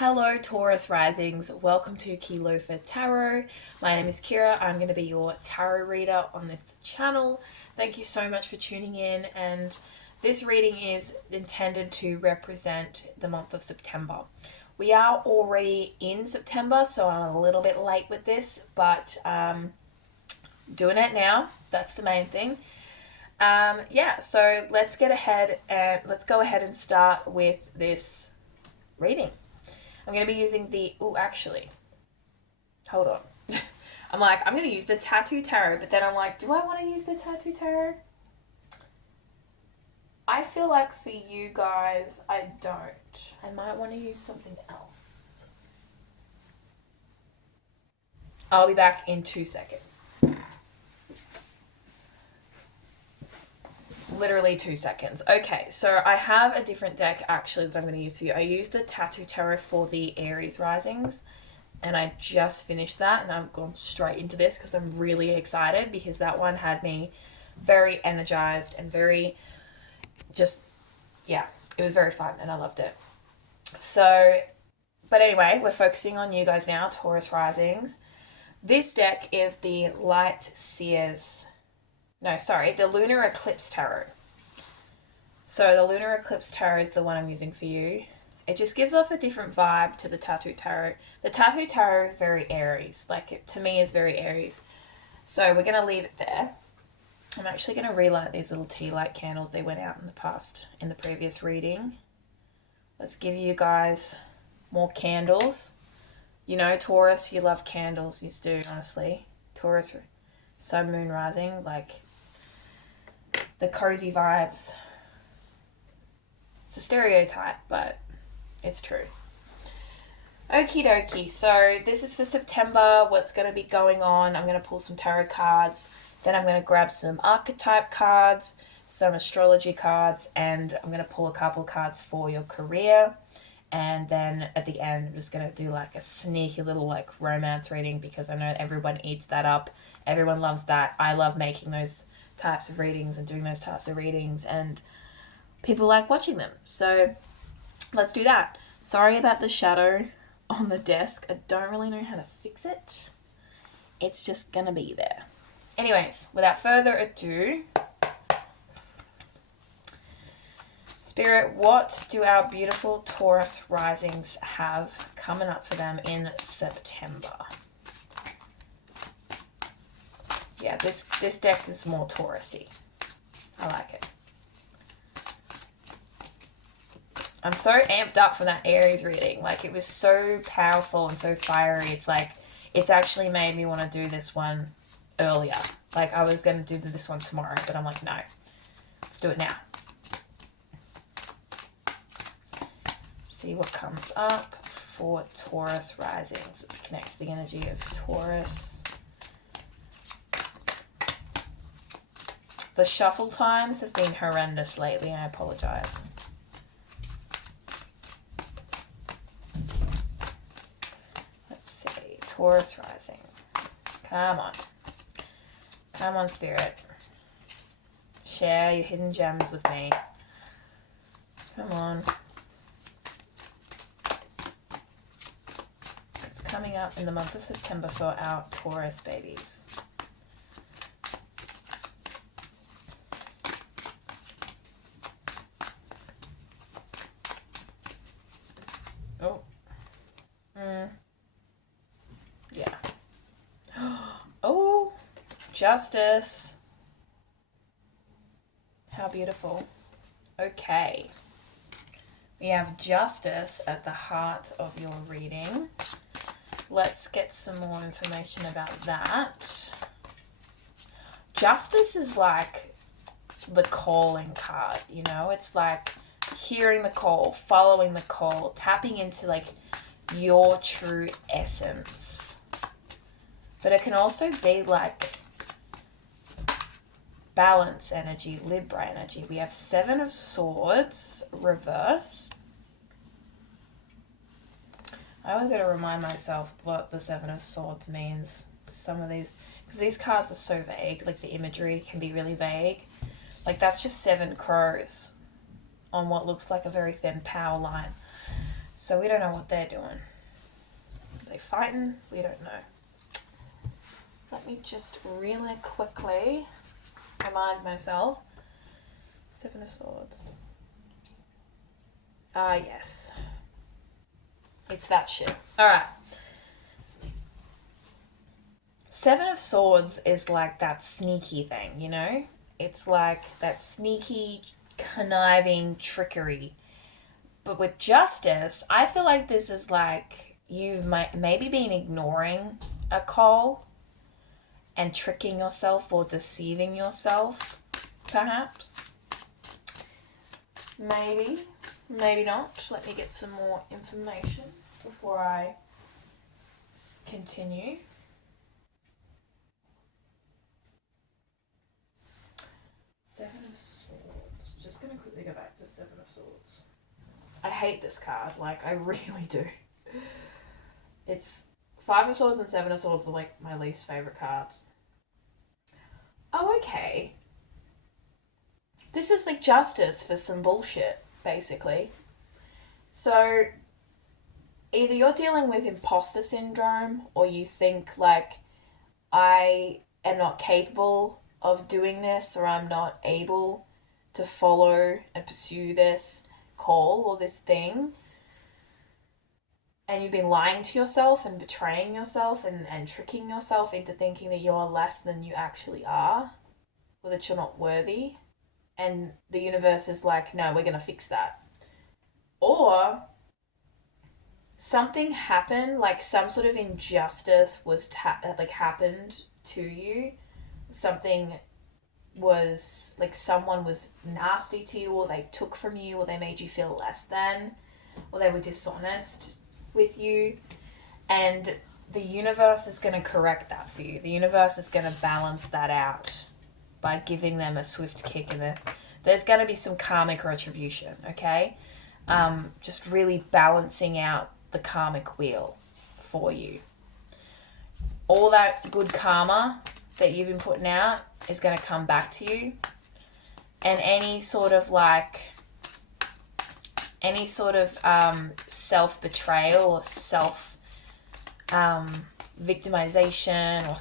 Hello, Taurus Risings. Welcome to Kilofa Tarot. My name is Kira. I'm going to be your tarot reader on this channel. Thank you so much for tuning in. And this reading is intended to represent the month of September. We are already in September, so I'm a little bit late with this, but doing it now. That's the main thing. So let's go ahead and start with this reading. I'm going to be using hold on. I'm going to use the Tattoo Tarot, but then I'm like, do I want to use the Tattoo Tarot? I feel like for you guys, I don't. I might want to use something else. I'll be back in 2 seconds. Literally 2 seconds. Okay, so I have a different deck actually that I'm going to use for you. I used the Tattoo Tarot for the Aries Risings, and I just finished that, and I've gone straight into this because I'm really excited because that one had me very energized and very it was very fun and I loved it. So, but anyway, we're focusing on you guys now, Taurus Risings. This deck is the the Lunar Eclipse Tarot. So the Lunar Eclipse Tarot is the one I'm using for you. It just gives off a different vibe to the Tattoo Tarot. The Tattoo Tarot is very Aries. To me, is very Aries. So we're going to leave it there. I'm actually going to relight these little tea light candles. They went out in the previous reading. Let's give you guys more candles. You know, Taurus, you love candles. You do, honestly. Taurus, Sun, Moon, Rising, the cozy vibes. It's a stereotype, but it's true. Okie dokie. So this is for September. What's going to be going on? I'm going to pull some tarot cards. Then I'm going to grab some archetype cards, some astrology cards, and I'm going to pull a couple cards for your career. And then at the end, I'm just going to do a sneaky little romance reading because I know everyone eats that up. Everyone loves that. I love making those types of readings and doing those types of readings, and people like watching them. So let's do that. Sorry about the shadow on the desk. I don't really know how to fix it. It's just going to be there. Anyways, without further ado, Spirit, what do our beautiful Taurus risings have coming up for them in September? Yeah, this deck is more Taurus-y. I like it. I'm so amped up for that Aries reading. It was so powerful and so fiery. It's actually made me want to do this one earlier. I was going to do this one tomorrow, but I'm like, no. Let's do it now. See what comes up for Taurus risings. Let's connect the energy of Taurus. The shuffle times have been horrendous lately. I apologize. Let's see. Taurus rising. Come on. Come on, Spirit. Share your hidden gems with me. Come on. It's coming up in the month of September for our Taurus babies. Oh. Yeah. Oh. Justice. How beautiful. Okay. We have Justice at the heart of your reading. Let's get some more information about that. Justice is the calling card, you know? It's hearing the call, following the call, tapping into your true essence. But it can also be balance energy, Libra energy. We have 7 of Swords, reverse. I always got to remind myself what the 7 of Swords means. Some of these, because these cards are so vague, the imagery can be really vague. That's just 7 crows on what looks like a very thin power line. So we don't know what they're doing. Are they fighting? We don't know. Let me just really quickly remind myself. Seven of Swords. Ah, yes. It's that shit. Alright. Seven of Swords is like that sneaky thing, you know? It's like that sneaky, conniving trickery. But with Justice, I feel like this is like you've maybe been ignoring a call and tricking yourself or deceiving yourself, perhaps. Maybe. Maybe not. Let me get some more information before I continue. Seven of Swords. Just going to quickly go back to Seven of Swords. I hate this card. Like, I really do. It's Five of Swords and Seven of Swords are like my least favourite cards. Oh, okay. This is like justice for some bullshit, basically. So, either you're dealing with imposter syndrome or you think like, I am not capable of doing this or I'm not able to follow and pursue this call or this thing. And you've been lying to yourself and betraying yourself and tricking yourself into thinking that you're less than you actually are or that you're not worthy. And the universe is like, no, we're going to fix that. Or something happened, like some sort of injustice was happened to you. Something was like someone was nasty to you, or they took from you, or they made you feel less than, or they were dishonest with you, and the universe is going to correct that for you. The universe is going to balance that out by giving them a swift kick in the... There's going to be some karmic retribution, okay? Just really balancing out the karmic wheel for you. All that good karma that you've been putting out is going to come back to you, and any sort of self-betrayal or victimization or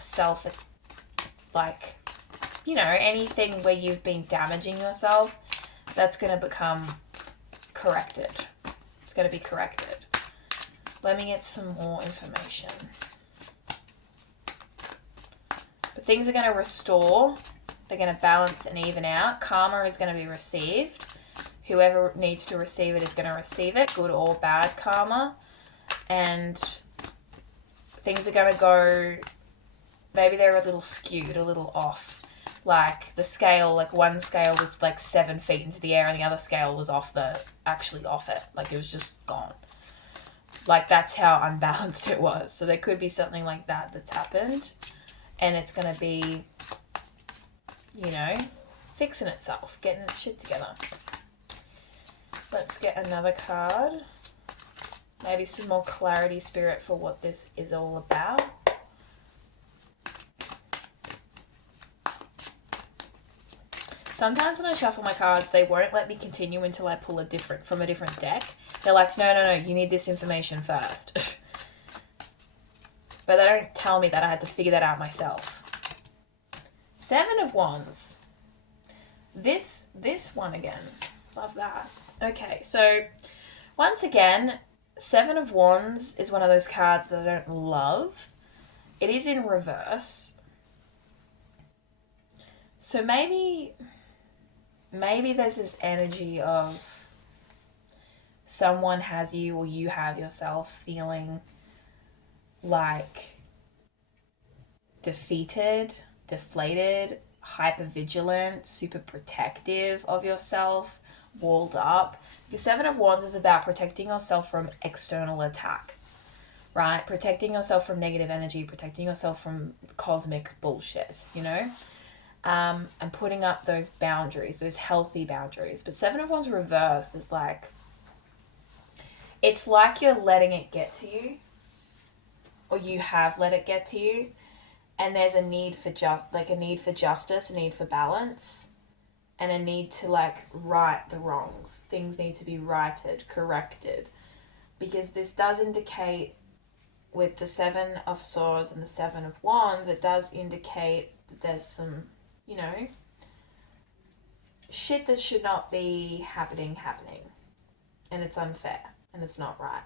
anything where you've been damaging yourself, that's going to become corrected. It's going to be corrected. Let me get some more information. But things are going to restore. They're going to balance and even out. Karma is going to be received. Whoever needs to receive it is going to receive it, good or bad karma. And things are going to go, maybe they're a little skewed, a little off. Like the scale, like one scale was like 7 feet into the air and the other scale was actually off it. Like it was just gone. Like that's how unbalanced it was. So there could be something like that that's happened. And it's going to be, fixing itself, getting its shit together. Let's get another card. Maybe some more clarity, Spirit, for what this is all about. Sometimes when I shuffle my cards, they won't let me continue until I pull from a different deck. They're like, no, you need this information first. But they don't tell me that. I had to figure that out myself. Seven of Wands. This one again. Love that. Okay, so once again, Seven of Wands is one of those cards that I don't love. It is in reverse. So maybe there's this energy of someone has you or you have yourself feeling like defeated, deflated, hyper-vigilant, super protective of yourself, walled up. The Seven of Wands is about protecting yourself from external attack, right? Protecting yourself from negative energy, protecting yourself from cosmic bullshit, and putting up those boundaries, those healthy boundaries. But Seven of Wands reverse is like, it's like you're letting it get to you, or you have let it get to you, and there's a need for justice, a need for balance, and a need to right the wrongs. Things need to be righted, corrected. because this does indicate, with the Seven of Swords and the Seven of Wands, it does indicate that there's some, you know, shit that should not be happening. And it's unfair and it's not right.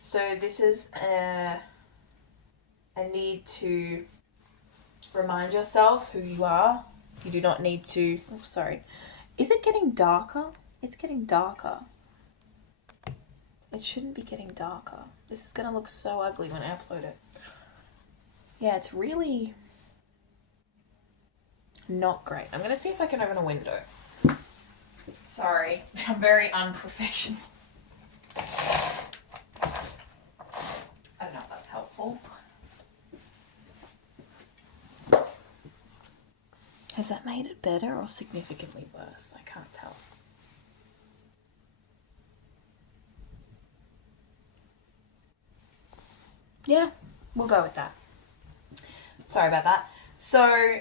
So this is a need to remind yourself who you are. You do not need to... Oh, sorry. Is it getting darker? It's getting darker. It shouldn't be getting darker. This is going to look so ugly when I upload it. Yeah, it's really not great. I'm going to see if I can open a window. Sorry, I'm very unprofessional. I don't know if that's helpful. Has that made it better or significantly worse? I can't tell. Yeah, we'll go with that. Sorry about that. So,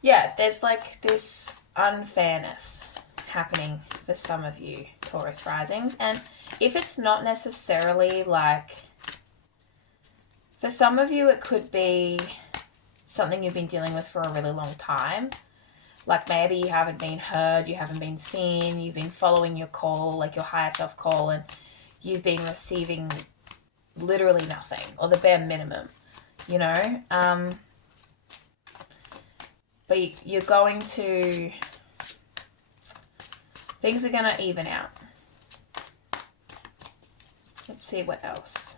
yeah, there's like this unfairness happening for some of you Taurus risings. And if it's not necessarily like, for some of you it could be something you've been dealing with for a really long time. Like maybe you haven't been heard, you haven't been seen, you've been following your call, like your higher self call, and you've been receiving literally nothing or the bare minimum, you know. But you're going to... Things are going to even out. Let's see what else.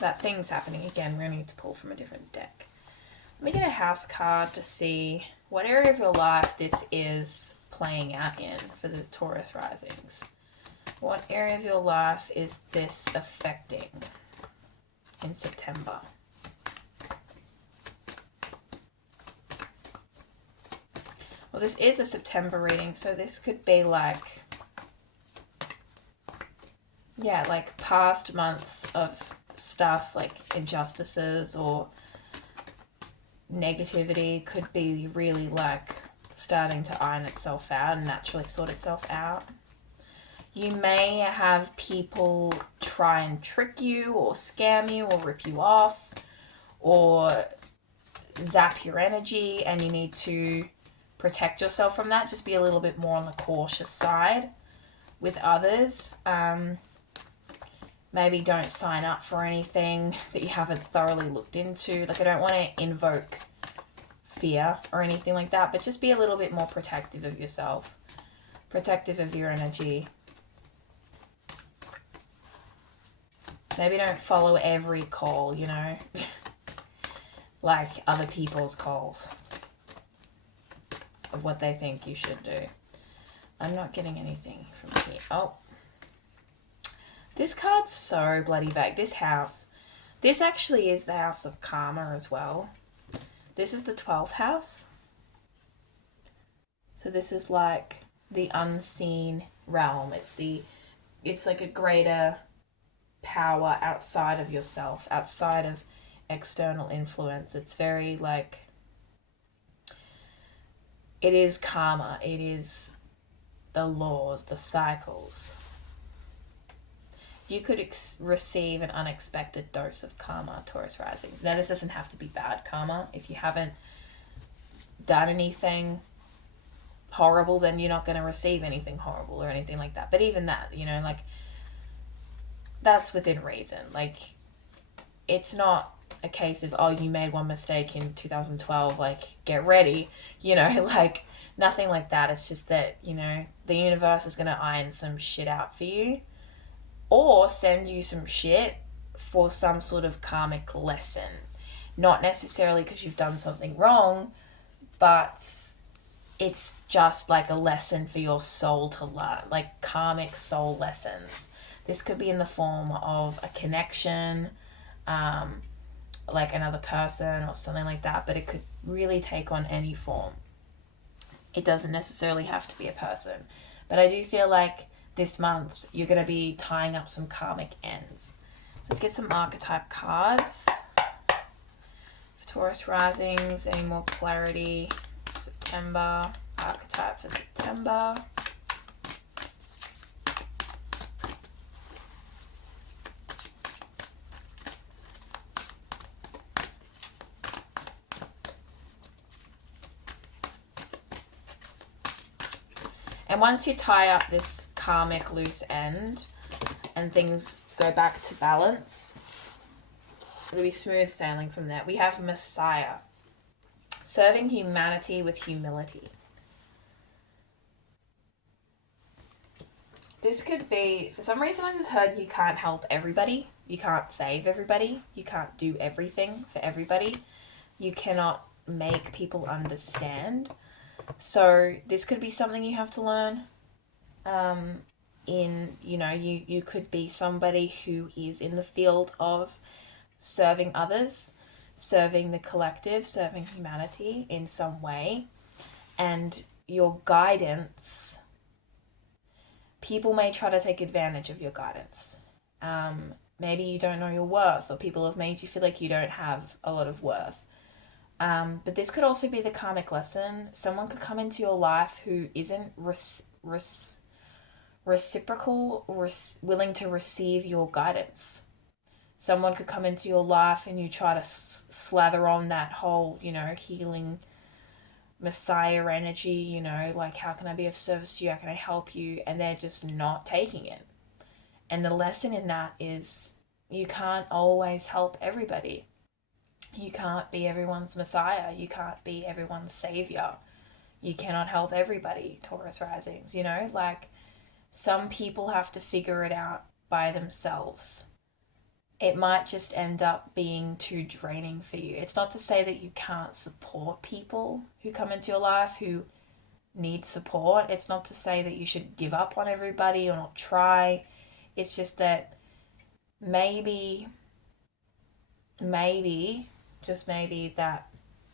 That thing's happening again. We're going to need to pull from a different deck. Let me get a house card to see what area of your life this is playing out in for the Taurus risings. What area of your life is this affecting in September? Well, this is a September reading, so this could be like, yeah, like past months of stuff, like injustices or negativity could be really like starting to iron itself out and naturally sort itself out. You may have people try and trick you or scam you or rip you off or zap your energy, and you need to protect yourself from that. Just be a little bit more on the cautious side with others. Maybe don't sign up for anything that you haven't thoroughly looked into. Like, I don't want to invoke fear or anything like that, but just be a little bit more protective of yourself, protective of your energy. Maybe don't follow every call, you know, like other people's calls of what they think you should do. I'm not getting anything from here. Oh. This card's so bloody vague. This house. This actually is the house of karma as well. This is the 12th house. So this is like the unseen realm. It's like a greater power outside of yourself, outside of external influence. It's very like, it is karma. It is the laws, the cycles. You could receive an unexpected dose of karma, Taurus risings. Now, this doesn't have to be bad karma. If you haven't done anything horrible, then you're not going to receive anything horrible or anything like that. But even that, you know, like, that's within reason. Like, it's not a case of, oh, you made one mistake in 2012, like, get ready. You know, like, nothing like that. It's just that, you know, the universe is going to iron some shit out for you, or send you some shit for some sort of karmic lesson. Not necessarily because you've done something wrong, but it's just like a lesson for your soul to learn, like karmic soul lessons. This could be in the form of a connection, like another person or something like that, but it could really take on any form. It doesn't necessarily have to be a person. But I do feel like this month you're going to be tying up some karmic ends. Let's get some archetype cards for Taurus risings. Any more clarity? September, archetype for September. And once you tie up this karmic loose end and things go back to balance, it'll be smooth sailing from there. We have Messiah, serving humanity with humility. This could be, for some reason I just heard you can't help everybody. You can't save everybody. You can't do everything for everybody. You cannot make people understand. So this could be something you have to learn. You could be somebody who is in the field of serving others, serving the collective, serving humanity in some way. And your guidance, people may try to take advantage of your guidance. Maybe you don't know your worth, or people have made you feel like you don't have a lot of worth. But this could also be the karmic lesson. Someone could come into your life who isn't reciprocal or willing to receive your guidance. Someone could come into your life and you try to slather on that whole, healing Messiah energy, like, how can I be of service to you? How can I help you? And they're just not taking it. And the lesson in that is you can't always help everybody. You can't be everyone's Messiah. You can't be everyone's savior. You cannot help everybody, Taurus risings, like, some people have to figure it out by themselves. It might just end up being too draining for you. It's not to say that you can't support people who come into your life who need support. It's not to say that you should give up on everybody or not try. It's just that maybe, just maybe that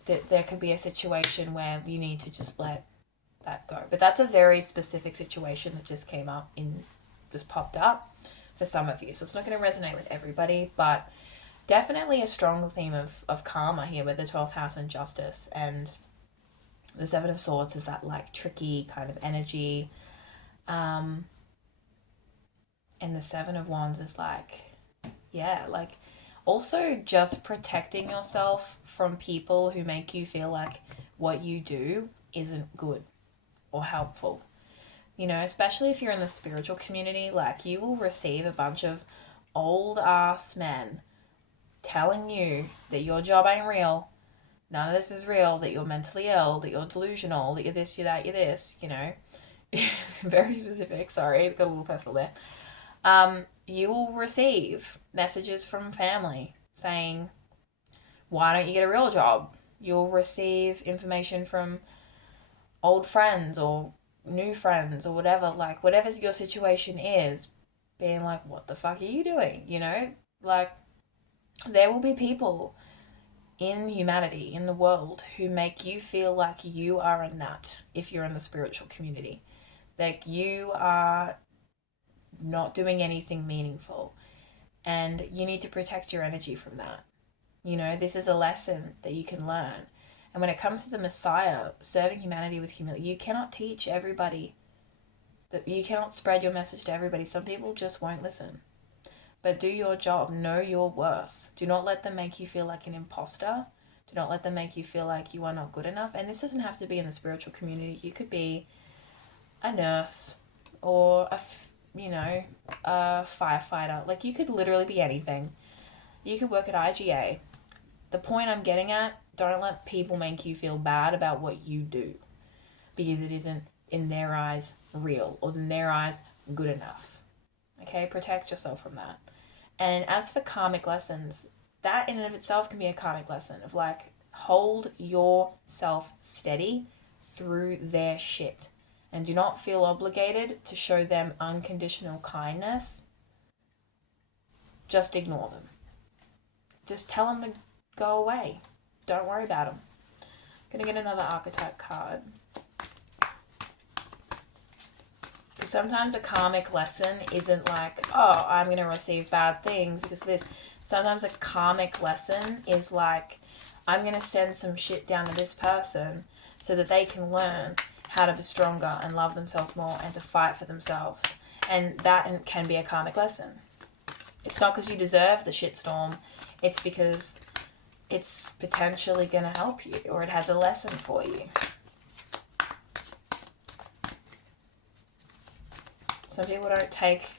there could be a situation where you need to just let that go. But that's a very specific situation that just popped up for some of you. So it's not going to resonate with everybody, but definitely a strong theme of karma here with the 12th house and justice. And the 7 of Swords is that like tricky kind of energy. And the 7 of Wands is like, also just protecting yourself from people who make you feel like what you do isn't good or helpful. Especially if you're in the spiritual community, like, you will receive a bunch of old ass men telling you that your job ain't real, none of this is real, that you're mentally ill, that you're delusional, that you're this, you're that, you're this, very specific, sorry, got a little personal there. You will receive messages from family saying, why don't you get a real job? You'll receive information from old friends or new friends or whatever, like, whatever your situation is, being like, what the fuck are you doing? Like, there will be people in humanity, in the world, who make you feel like you are a nut if you're in the spiritual community. Like, you are not doing anything meaningful. And you need to protect your energy from that. This is a lesson that you can learn. And when it comes to the Messiah, serving humanity with humility, you cannot teach everybody. That you cannot spread your message to everybody. Some people just won't listen. But do your job. Know your worth. Do not let them make you feel like an imposter. Do not let them make you feel like you are not good enough. And this doesn't have to be in the spiritual community. You could be a nurse or a firefighter. Like, you could literally be anything. You could work at IGA. The point I'm getting at, don't let people make you feel bad about what you do, because it isn't, in their eyes, real, or in their eyes, good enough. Okay, protect yourself from that. And as for karmic lessons, that in and of itself can be a karmic lesson of like, hold yourself steady through their shit. And do not feel obligated to show them unconditional kindness. Just ignore them. Just tell them to go away. Don't worry about them. I'm going to get another archetype card. Because sometimes a karmic lesson isn't like, oh, I'm going to receive bad things because of this. Sometimes a karmic lesson is like, I'm going to send some shit down to this person so that they can learn how to be stronger and love themselves more and to fight for themselves. And that can be a karmic lesson. It's not because you deserve the shitstorm. It's because it's potentially going to help you, or it has a lesson for you. Some people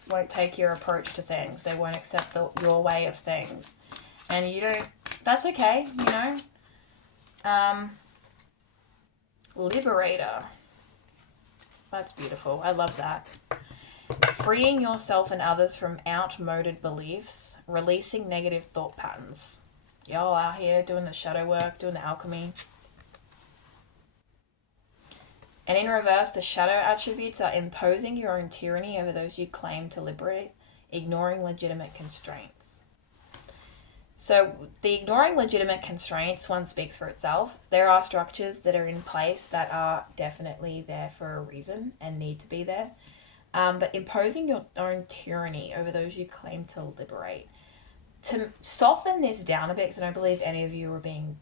won't take your approach to things. They won't accept your way of things. And you don't, that's okay, you know. Liberator. That's beautiful. I love that. Freeing yourself and others from outmoded beliefs, releasing negative thought patterns. Y'all out here doing the shadow work, doing the alchemy. And in reverse, the shadow attributes are imposing your own tyranny over those you claim to liberate, ignoring legitimate constraints. So the ignoring legitimate constraints, one speaks for itself. There are structures that are in place that are definitely there for a reason and need to be there. But imposing your own tyranny over those you claim to liberate. To soften this down a bit, because I don't believe any of you are being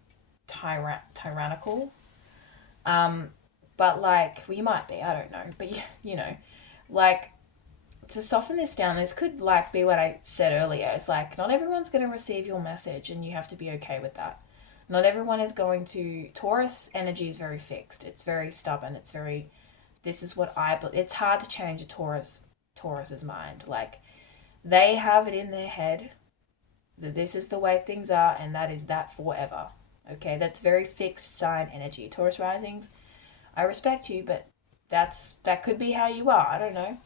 tyrannical. But like, well, you might be, I don't know. But you know, like, to soften this down, this could like be what I said earlier. It's like, not everyone's going to receive your message and you have to be okay with that. Not everyone is going to, Taurus energy is very fixed. It's very stubborn. It's very, this is what it's hard to change a Taurus's mind. Like, they have it in their head that this is the way things are and that is that forever. Okay, that's very fixed sign energy. Taurus risings, I respect you, but that could be how you are. I don't know.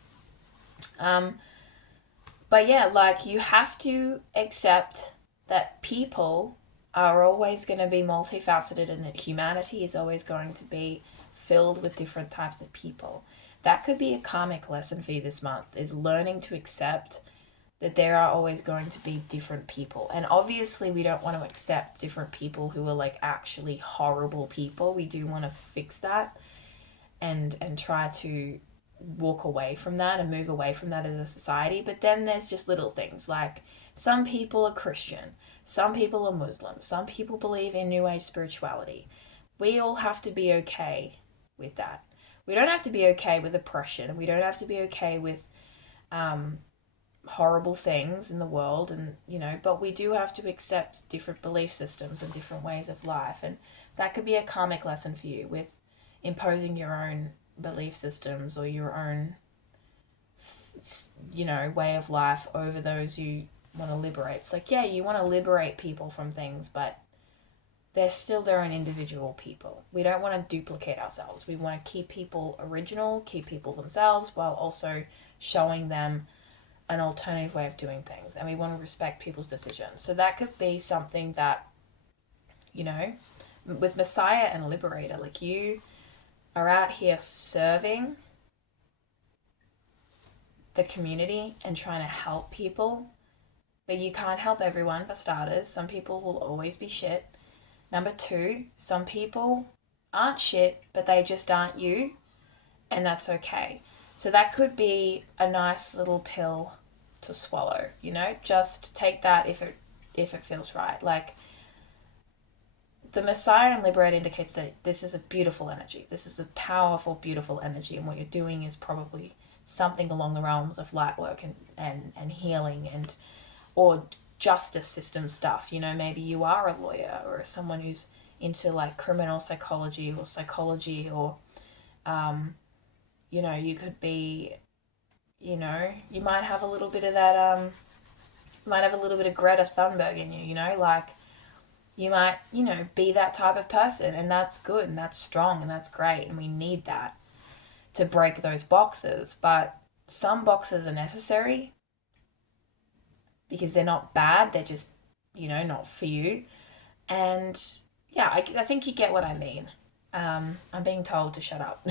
But yeah, like, you have to accept that people are always going to be multifaceted and that humanity is always going to be filled with different types of people. That could be a karmic lesson for you this month, is learning to accept that there are always going to be different people. And obviously we don't want to accept different people who are like actually horrible people. We do want to fix that and try to walk away from that and move away from that as a society. But then there's just little things like, some people are Christian, some people are Muslim, some people believe in New Age spirituality. We all have to be okay with that. We don't have to be okay with oppression. We don't have to be okay with horrible things in the world, and you know, but we do have to accept different belief systems and different ways of life. And that could be a karmic lesson for you with imposing your own belief systems or your own, you know, way of life over those you want to liberate. It's like, yeah, you want to liberate people from things, but they're still their own individual people. We don't want to duplicate ourselves. We want to keep people original, keep people themselves, while also showing them an alternative way of doing things. And we want to respect people's decisions. So that could be something that, you know, with Messiah and Liberator, like, you are out here serving the community and trying to help people, but you can't help everyone, for starters. Some people will always be shit. Number two, some people aren't shit, but they just aren't you, and that's okay. So that could be a nice little pill to swallow, you know? Just take that if it feels right. Like, the Messiah and Liberator indicates that this is a beautiful energy. This is a powerful, beautiful energy, and what you're doing is probably something along the realms of light work and healing and or justice system stuff. You know, maybe you are a lawyer or someone who's into like criminal psychology or you know, you could be, you know, you might have a little bit of that might have a little bit of Greta Thunberg in you, you know, like, you might, you know, be that type of person, and that's good and that's strong and that's great, and we need that to break those boxes. But some boxes are necessary because they're not bad, they're just, you know, not for you. And yeah, I think you get what I mean. I'm being told to shut up.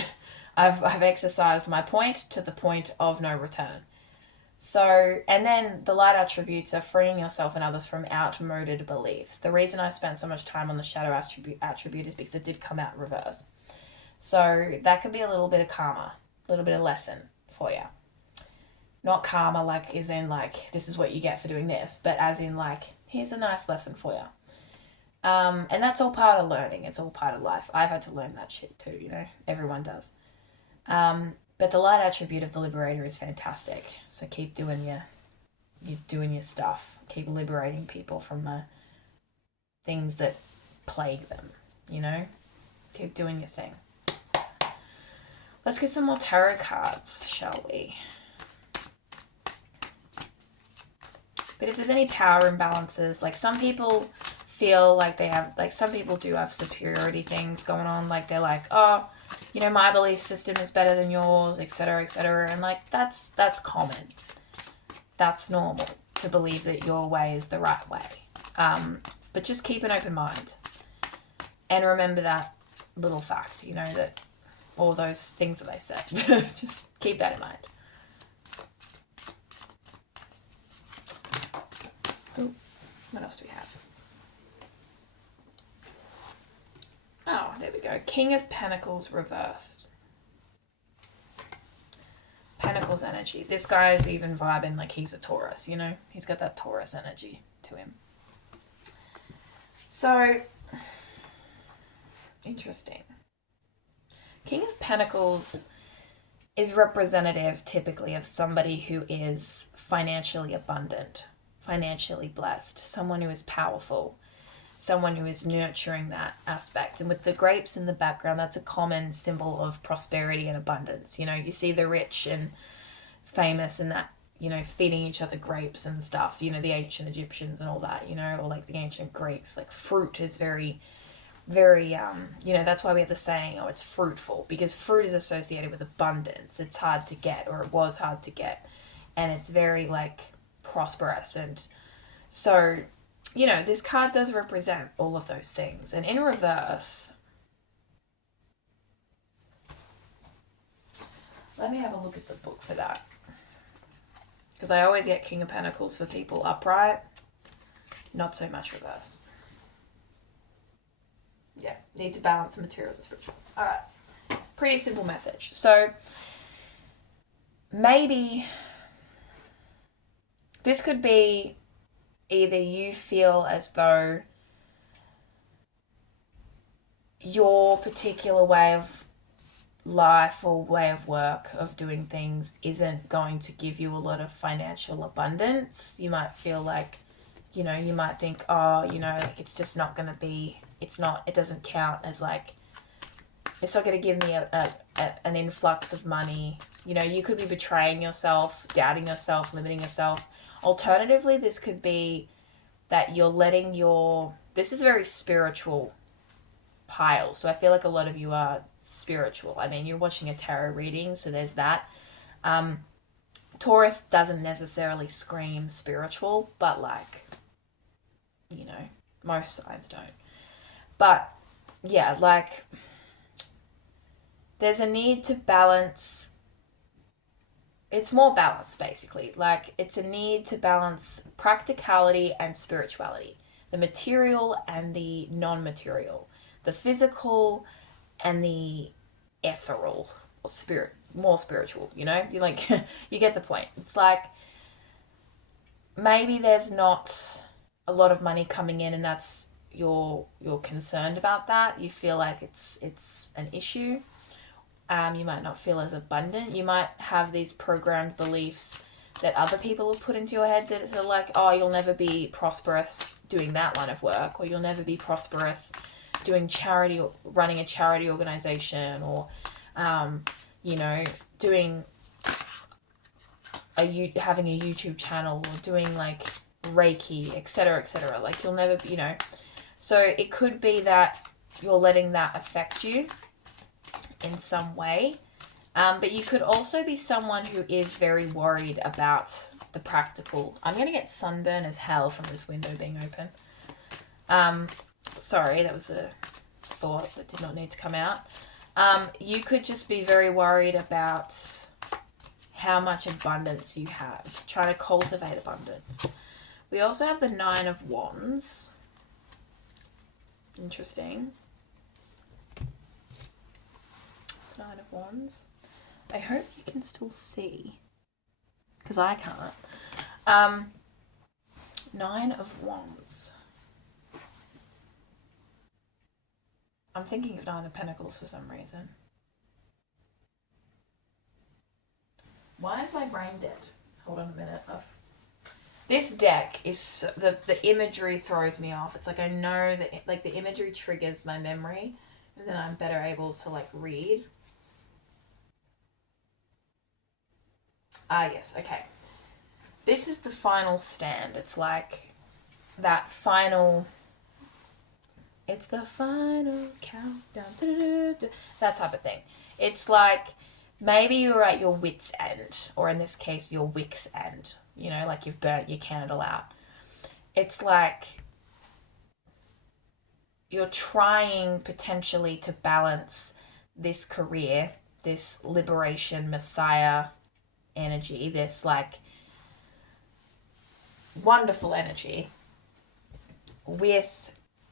I've exercised my point to the point of no return. So, and then the light attributes are freeing yourself and others from outmoded beliefs. The reason I spent so much time on the shadow attribute is because it did come out in reverse. So that could be a little bit of karma, a little bit of lesson for you. Not karma like as in like, this is what you get for doing this, but as in like, here's a nice lesson for you. And that's all part of learning. It's all part of life. I've had to learn that shit too, you know, everyone does. But the light attribute of the Liberator is fantastic. So keep doing your stuff. Keep liberating people from the things that plague them, you know? Keep doing your thing. Let's get some more tarot cards, shall we? But if there's any power imbalances, like some people feel like they have, like some people do have superiority things going on. Like they're like, oh, you know, my belief system is better than yours, etc., etc. And like that's common. That's normal to believe that your way is the right way. But just keep an open mind. And remember that little fact, you know, that all those things that I said. Just keep that in mind. Ooh, what else do we have? Oh, there we go. King of Pentacles reversed. Pentacles energy. This guy is even vibing like he's a Taurus, you know? He's got that Taurus energy to him. So, interesting. King of Pentacles is representative typically of somebody who is financially abundant, financially blessed, someone who is powerful, someone who is nurturing that aspect. And with the grapes in the background, that's a common symbol of prosperity and abundance. You know, you see the rich and famous and that, you know, feeding each other grapes and stuff, you know, the ancient Egyptians and all that, you know, or like the ancient Greeks. Like fruit is very, you know, that's why we have the saying, oh, it's fruitful, because fruit is associated with abundance. It's hard to get, or it was hard to get, and it's very like prosperous. And so, you know, this card does represent all of those things. And in reverse, let me have a look at the book for that, because I always get King of Pentacles for people upright, not so much reverse. Yeah, need to balance the material and spiritual. All right, pretty simple message. So maybe this could be either you feel as though your particular way of life or way of work of doing things isn't going to give you a lot of financial abundance. You might feel like, you know, you might think, oh, you know, like it's just not going to be, it doesn't count as like, it's not going to give me an influx of money. You know, you could be betraying yourself, doubting yourself, limiting yourself. Alternatively, this could be that you're letting this is very spiritual pile. So I feel like a lot of you are spiritual. I mean, you're watching a tarot reading, so there's that. Taurus doesn't necessarily scream spiritual, but like, you know, most signs don't. But yeah, like there's a need to balance. It's more balance, basically. Like it's a need to balance practicality and spirituality, the material and the non-material, the physical and the ethereal or spirit, more spiritual, you know? You like you get the point. It's like maybe there's not a lot of money coming in and that's you're concerned about that. You feel like it's an issue. You might not feel as abundant. You might have these programmed beliefs that other people have put into your head that are like, oh, you'll never be prosperous doing that line of work, or you'll never be prosperous doing charity, running a charity organization, or, you know, doing having a YouTube channel, or doing like Reiki, etc., etc. Like you'll never, you know. So it could be that you're letting that affect you in some way. But you could also be someone who is very worried about the practical. I'm going to get sunburn as hell from this window being open. Sorry, that was a thought that did not need to come out. You could just be very worried about how much abundance you have, trying to cultivate abundance. We also have the Nine of Wands. Interesting. Nine of Wands. I hope you can still see, because I can't. Nine of Wands. I'm thinking of Nine of Pentacles for some reason. Why is my brain dead? Hold on a minute. This deck is the imagery throws me off. It's like I know that like the imagery triggers my memory, and then I'm better able to like read. Yes, okay. this is the final stand. It's like that final, it's the final countdown, that type of thing. It's like maybe you're at your wit's end, or in this case, your wick's end, you know, like you've burnt your candle out. It's like you're trying potentially to balance this career, this liberation messiah energy, this like wonderful energy with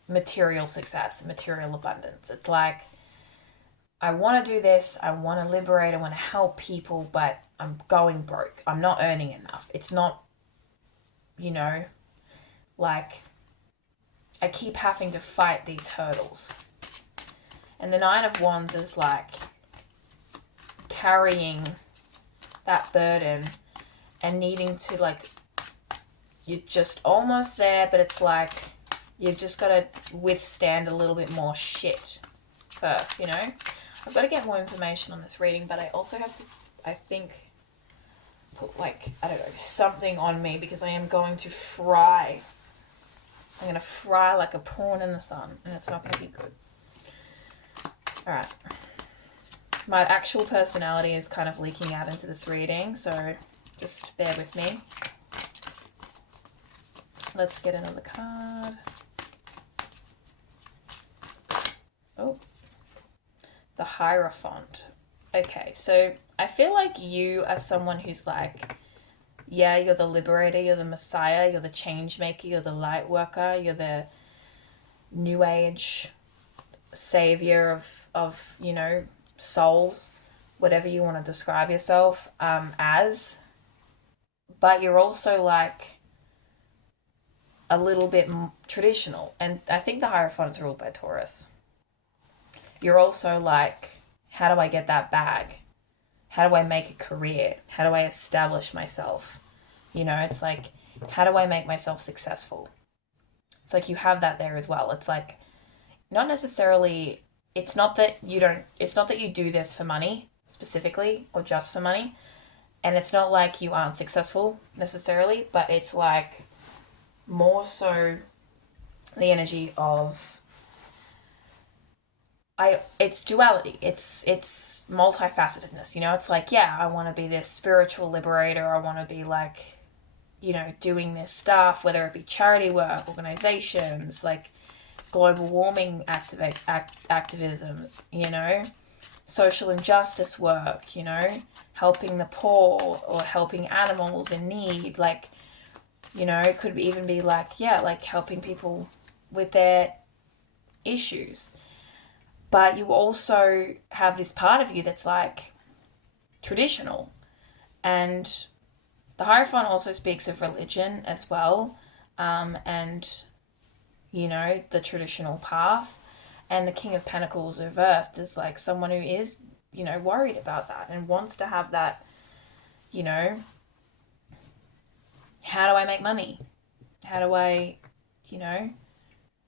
material success, material abundance. It's like, I want to do this, I want to liberate, I want to help people, but I'm going broke. I'm not earning enough. It's not, you know, like I keep having to fight these hurdles. And the Nine of Wands is like carrying that burden and needing to, like, you're just almost there, but it's like you've just got to withstand a little bit more shit first, you know? I've got to get more information on this reading, but I also have to, I think, put, like, I don't know, something on me because I am going to fry. I'm going to fry like a prawn in the sun, and it's not going to be good. Alright. My actual personality is kind of leaking out into this reading, so just bear with me. Let's get another card. Oh. The Hierophant. Okay, so I feel like you are someone who's like, yeah, you're the liberator, you're the messiah, you're the change maker, you're the light worker, you're the new age savior of you know, souls, whatever you want to describe yourself as. But you're also like a little bit traditional. And I think the Hierophant is ruled by Taurus. You're also like, how do I get that bag? How do I make a career? How do I establish myself? You know, it's like, how do I make myself successful? It's like you have that there as well. It's like, not necessarily, it's not that you do this for money specifically or just for money. And it's not like you aren't successful necessarily, but it's like more so the energy of, it's duality. It's multifacetedness, you know? It's like, yeah, I want to be this spiritual liberator. I want to be like, you know, doing this stuff, whether it be charity work, organizations, like global warming activism, you know, social injustice work, you know, helping the poor or helping animals in need. Like, you know, it could even be like, yeah, like helping people with their issues. But you also have this part of you that's like traditional. And the Hierophant also speaks of religion as well. And, you know, the traditional path. And the King of Pentacles reversed is like someone who is, you know, worried about that and wants to have that, you know, how do I make money? How do I, you know?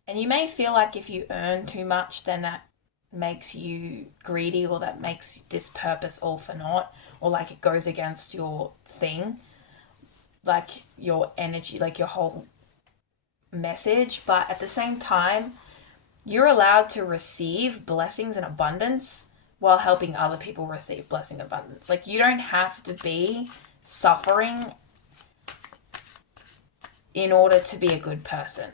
And you may feel like if you earn too much, then that makes you greedy, or that makes this purpose all for naught, or like it goes against your thing, like your energy, like your whole message. But at the same time, you're allowed to receive blessings and abundance while helping other people receive blessing and abundance. Like, you don't have to be suffering in order to be a good person,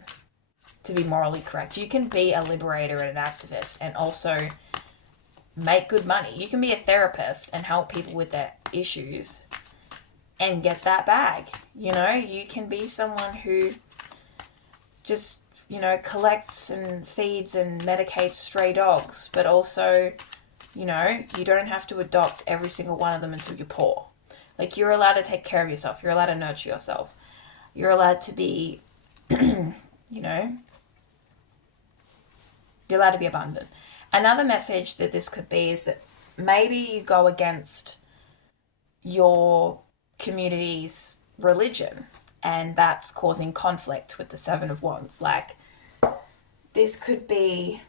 to be morally correct. You can be a liberator and an activist and also make good money. You can be a therapist and help people with their issues and get that bag. You know, you can be someone who just, you know, collects and feeds and medicates stray dogs, but also, you know, you don't have to adopt every single one of them until you're poor. Like, you're allowed to take care of yourself. You're allowed to nurture yourself. You're allowed to be, you know, you're allowed to be abundant. Another message that this could be is that maybe you go against your community's religion, and that's causing conflict with the Seven of Wands. Like, this could be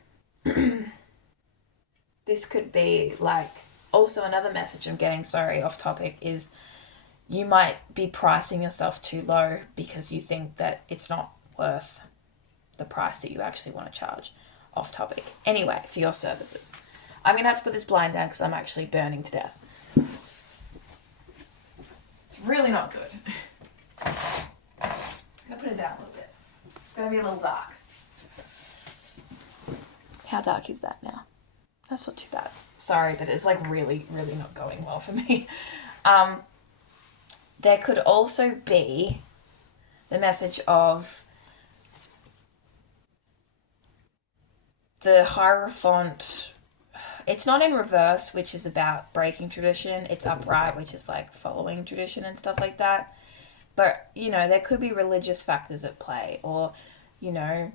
like, also another message I'm getting, sorry, off topic, is you might be pricing yourself too low because you think that it's not worth the price that you actually want to charge. Off topic. Anyway, for your services. I'm going to have to put this blind down because I'm actually burning to death. It's really not good. I'm going to put it down a little bit. It's going to be a little dark. How dark is that now? That's not too bad. Sorry, but it's like really, really not going well for me. There could also be the message of the Hierophant. It's not in reverse, which is about breaking tradition. It's upright, which is like following tradition and stuff like that. But, you know, there could be religious factors at play, or, you know,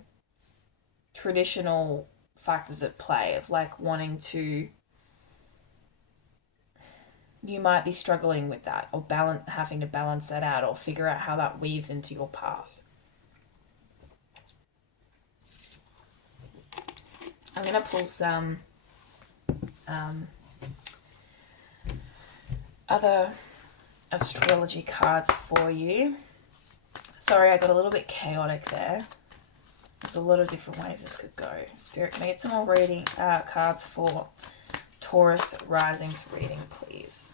traditional factors at play of like wanting to, you might be struggling with that, or having to balance that out, or figure out how that weaves into your path. I'm going to pull some other astrology cards for you. Sorry, I got a little bit chaotic there. There's a lot of different ways this could go. Spirit, can I get some more reading cards for Taurus Rising's reading, please?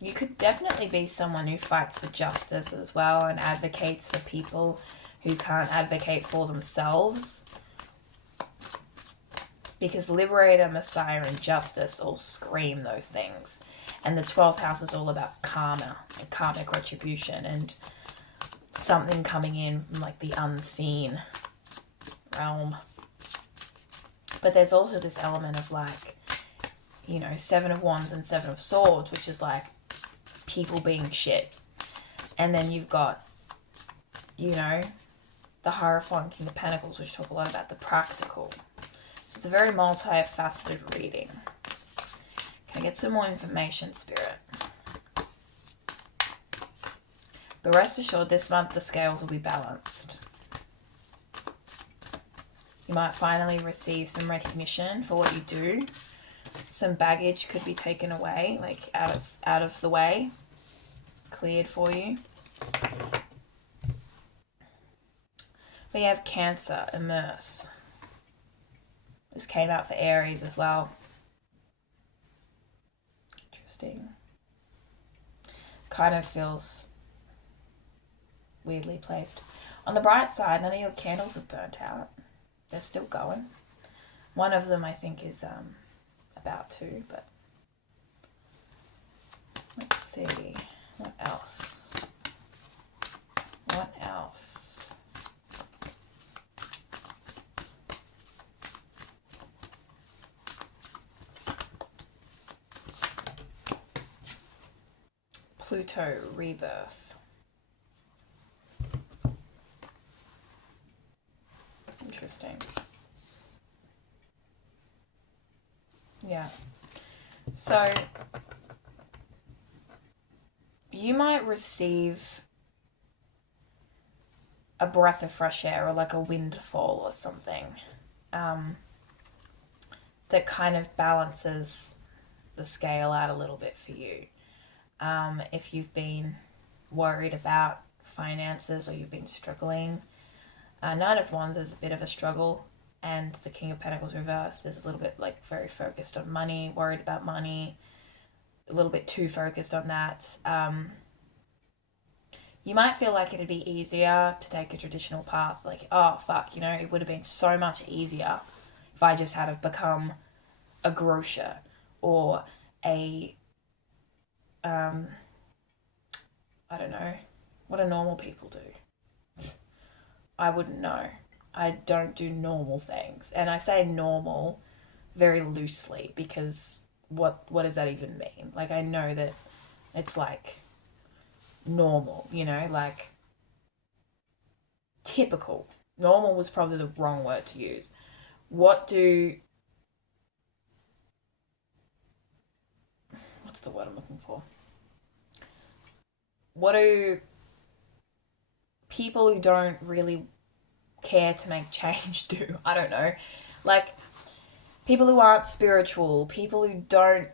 You could definitely be someone who fights for justice as well and advocates for people who can't advocate for themselves. Because Liberator, Messiah, and Justice all scream those things. And the 12th house is all about karma and karmic retribution and something coming in from like the unseen realm. But there's also this element of like, you know, 7 of Wands and 7 of Swords, which is like people being shit. And then you've got, you know, the Hierophant, King of Pentacles, which talk a lot about the practical. So it's a very multifaceted reading. Can I get some more information, Spirit? But rest assured, this month the scales will be balanced. You might finally receive some recognition for what you do. Some baggage could be taken away, like out of the way, cleared for you. We have Cancer, Immerse. This came out for Aries as well. Interesting. Kind of feels weirdly placed. On the bright side, none of your candles have burnt out. They're still going. One of them, I think, is about to, but let's see. What else? What else? Pluto rebirth. Interesting. Yeah. So you might receive a breath of fresh air or like a windfall or something that kind of balances the scale out a little bit for you. If you've been worried about finances or you've been struggling, Nine of Wands is a bit of a struggle, and the King of Pentacles reversed is a little bit like very focused on money, worried about money, a little bit too focused on that. You might feel like it'd be easier to take a traditional path, like, oh fuck, you know, it would have been so much easier if I just had have become a grocer or a I don't know, what do normal people do? I wouldn't know. I don't do normal things. And I say normal very loosely because what does that even mean? Like, I know that it's like normal, you know, like typical. Normal was probably the wrong word to use. What's the word I'm looking for? What do people who don't really care to make change do. I don't know. Like, people who aren't spiritual, people who don't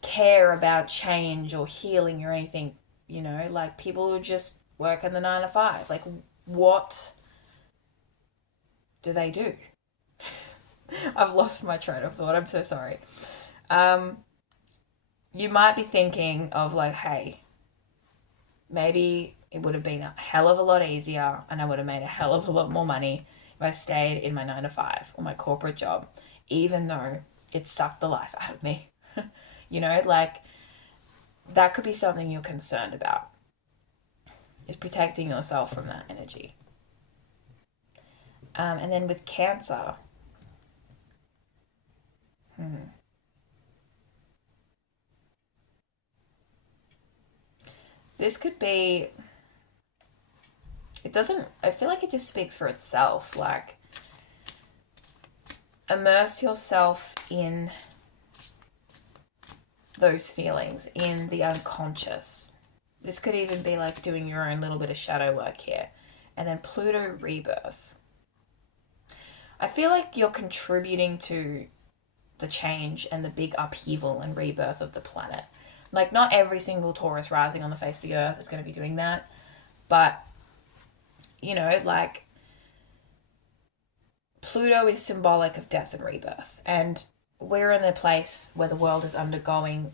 care about change or healing or anything, you know, like people who just work in the 9 to 5. Like, what do they do? I've lost my train of thought. I'm so sorry. You might be thinking of like, hey, maybe it would have been a hell of a lot easier and I would have made a hell of a lot more money if I stayed in my 9 to 5 or my corporate job, even though it sucked the life out of me. You know, like, that could be something you're concerned about, is protecting yourself from that energy. And then with Cancer, this could be, I feel like it just speaks for itself. Like, immerse yourself in those feelings, in the unconscious. This could even be like doing your own little bit of shadow work here. And then Pluto rebirth. I feel like you're contributing to the change and the big upheaval and rebirth of the planet. Like, not every single Taurus rising on the face of the earth is going to be doing that. But, you know, like, Pluto is symbolic of death and rebirth. And we're in a place where the world is undergoing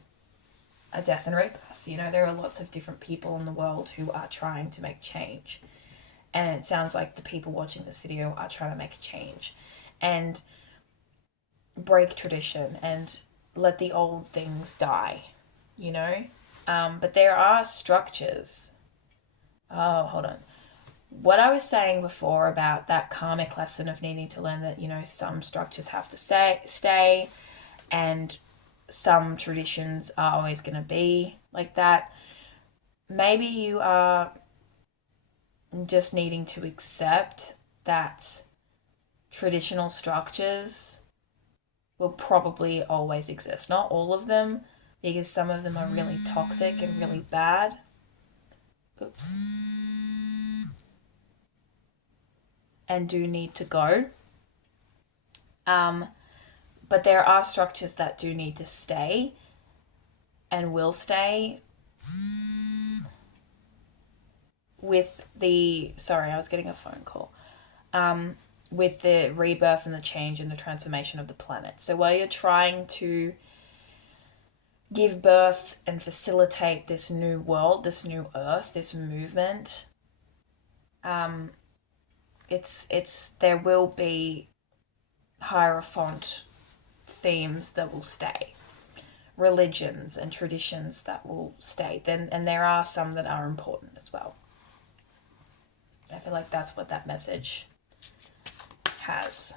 a death and rebirth. You know, there are lots of different people in the world who are trying to make change. And it sounds like the people watching this video are trying to make a change and break tradition and let the old things die, you know? But there are structures. Oh, hold on. What I was saying before about that karmic lesson of needing to learn that, you know, some structures have to stay and some traditions are always going to be like that. Maybe you are just needing to accept that traditional structures will probably always exist. Not all of them, because some of them are really toxic and really bad. Oops. And do need to go. But there are structures that do need to stay and will stay with the... Sorry, I was getting a phone call. With the rebirth and the change and the transformation of the planet. So while you're trying to give birth and facilitate this new world, this new earth, this movement, there will be Hierophant themes that will stay, religions and traditions that will stay. And there are some that are important as well. I feel like that's what that message has.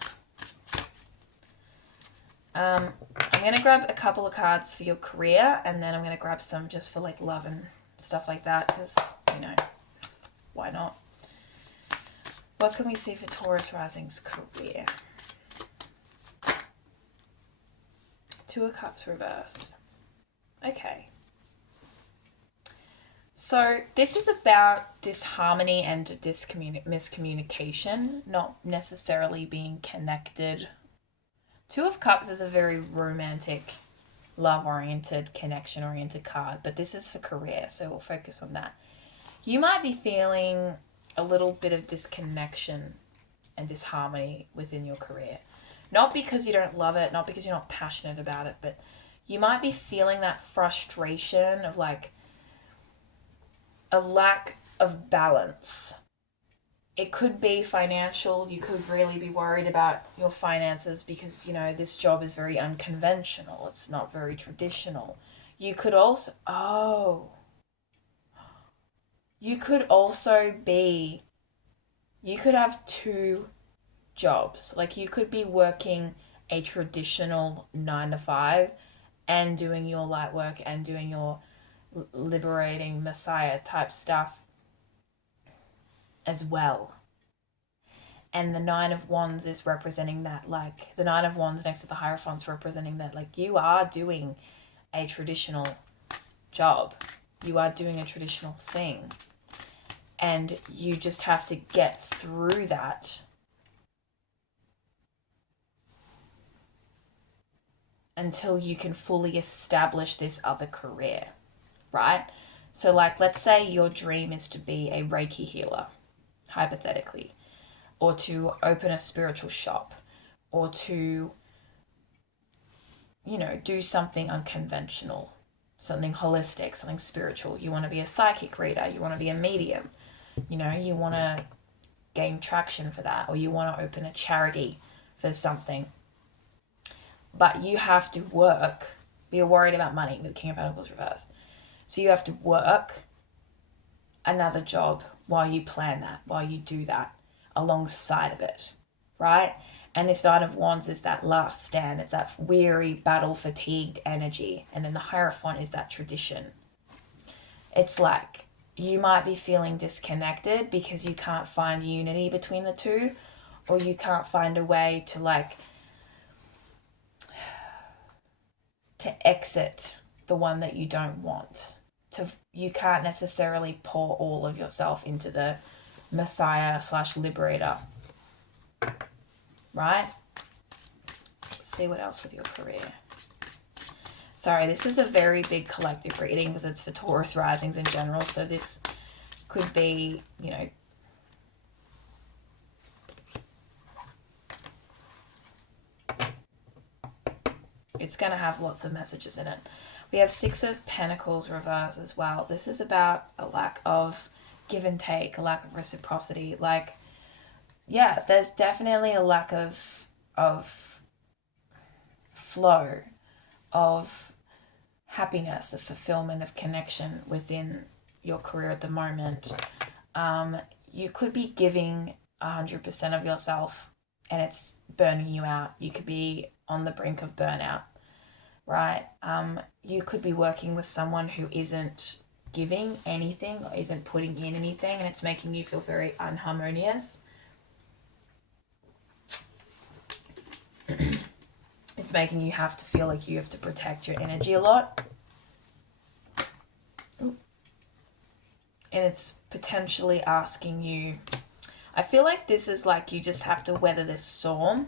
I'm going to grab a couple of cards for your career, and then I'm going to grab some just for like love and stuff like that, because, you know, why not? What can we see for Taurus rising's career? Two of Cups reversed. Okay. So this is about disharmony and miscommunication, not necessarily being connected. Two of Cups is a very romantic, love-oriented, connection-oriented card, but this is for career, so we'll focus on that. You might be feeling a little bit of disconnection and disharmony within your career. Not because you don't love it, not because you're not passionate about it, but you might be feeling that frustration of like a lack of balance. It could be financial. You could really be worried about your finances because, you know, this job is very unconventional. It's not very traditional. You could also... You could have two jobs. Like, you could be working a traditional 9 to 5 and doing your light work and doing your liberating Messiah type stuff as well. And the 9 of Wands is representing that, like, the 9 of Wands next to the Hierophant's representing that, like, you are doing a traditional job. You are doing a traditional thing. And you just have to get through that until you can fully establish this other career, right? So, like, let's say your dream is to be a Reiki healer, hypothetically, or to open a spiritual shop, or to, you know, do something unconventional, something holistic, something spiritual. You want to be a psychic reader, you want to be a medium, you know, you want to gain traction for that, or you want to open a charity for something. But you have to work. You're worried about money with King of Pentacles reversed. So you have to work another job while you plan that, while you do that, alongside of it, right? And this Nine of Wands is that last stand. It's that weary, battle-fatigued energy. And then the Hierophant is that tradition. It's like you might be feeling disconnected because you can't find unity between the two, or you can't find a way to, like, to exit the one that you don't want. You can't necessarily pour all of yourself into the Messiah / liberator, right? Let's see what else with your career. Sorry, this is a very big collective reading because it's for Taurus risings in general. So this could be, you know, it's going to have lots of messages in it. We have Six of Pentacles reverse as well. This is about a lack of give and take, a lack of reciprocity. Like, yeah, there's definitely a lack of flow, of happiness, of fulfillment, of connection within your career at the moment. You could be giving 100% of yourself and it's burning you out. You could be on the brink of burnout, right? You could be working with someone who isn't giving anything or isn't putting in anything, and it's making you feel very unharmonious. It's making you have to feel like you have to protect your energy a lot. And it's potentially asking you, I feel like this is like you just have to weather this storm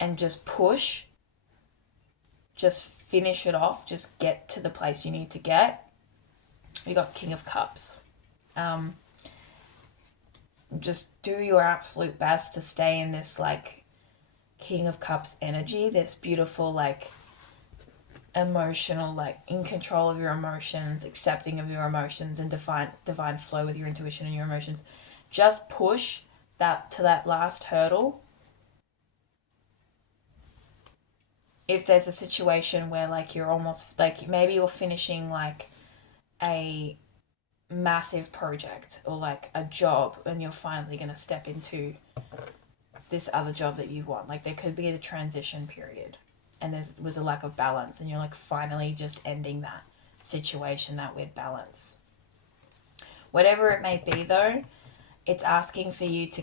and just push, just finish it off, just get to the place you need to get. You got King of Cups. Just do your absolute best to stay in this, like, King of Cups energy, this beautiful, like, emotional, like, in control of your emotions, accepting of your emotions, and divine flow with your intuition and your emotions. Just push that to that last hurdle. If there's a situation where, like, you're almost, like, maybe you're finishing, like, a massive project or, like, a job, and you're finally going to step into this other job that you want. Like, there could be the transition period and there was a lack of balance, and you're, like, finally just ending that situation, that weird balance. Whatever it may be, though, it's asking for you to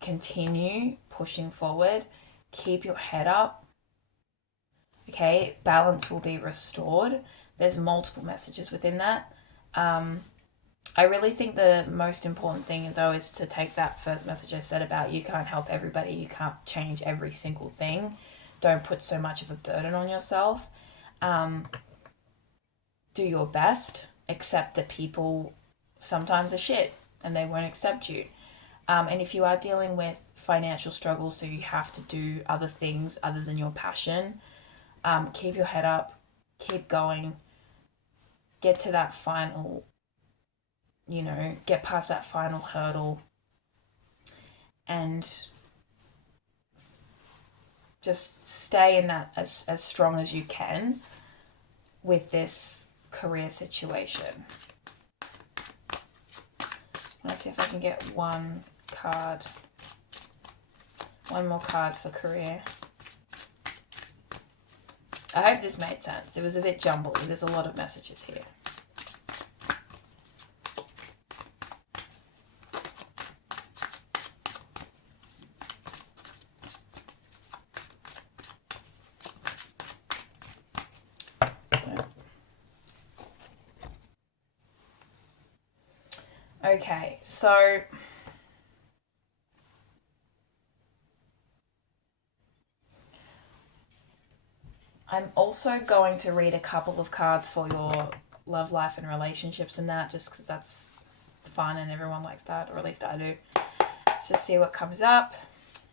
continue pushing forward. Keep your head up. Okay, balance will be restored. There's multiple messages within that. I really think the most important thing, though, is to take that first message I said about you can't help everybody, you can't change every single thing. Don't put so much of a burden on yourself. Do your best. Accept that people sometimes are shit and they won't accept you. And if you are dealing with financial struggles, so you have to do other things other than your passion, keep your head up, keep going, get to that final, you know, get past that final hurdle, and just stay in that as strong as you can with this career situation. Let's see if I can get one more card for career. I hope this made sense. It was a bit jumbled. There's a lot of messages here. Okay, so I'm also going to read a couple of cards for your love life and relationships and that, just because that's fun and everyone likes that, or at least I do. Let's just see what comes up.